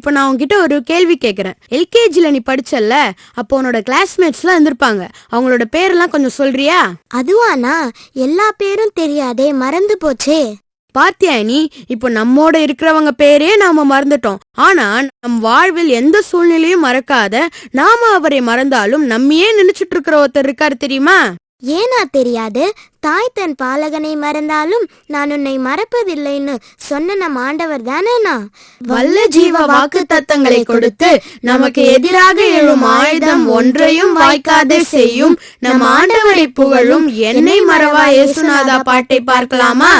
இப்ப நான் உன்கிட்ட ஒரு கேள்வி கேக்குறேன். எல்கேஜில நீ படிச்சல்ல, அப்போ உன்னோட கிளாஸ்மேட்ஸ் எல்லாம் இருந்திருப்பாங்க. அவங்களோட பேரெல்லாம் கொஞ்சம் சொல்றியா? அதுவானா? எல்லா பேரும் தெரியாதே, மறந்து போச்சே. பாத்தியா நீ, இப்போ நம்மோட இருக்கிறவங்க பேரே நாம மறந்துட்டோம். ஆனா நம் வாழ்வில் எந்த சூழ்நிலையும் மறக்காத, நாம அவரை மறந்தாலும் நம்மையே நினைச்சிட்டு இருக்கிற ஒருத்தர் இருக்காரு தெரியுமா? ஏனா தெரியாது? தாய் தன் பாலகனை மறந்தாலும் நான் உன்னை மறப்பதில்லைன்னு சொன்ன நம் ஆண்டவர் தானேனா? வல்ல ஜீவ வாக்கு தத்தங்களை கொடுத்து நமக்கு எதிராக எழும் ஆயுதம் ஒன்றையும் வாய்க்காதே செய்யும் நம் ஆண்டவரை புகழும் என்னை மறவா இயேசுநாதா பாட்டை பார்க்கலாமா?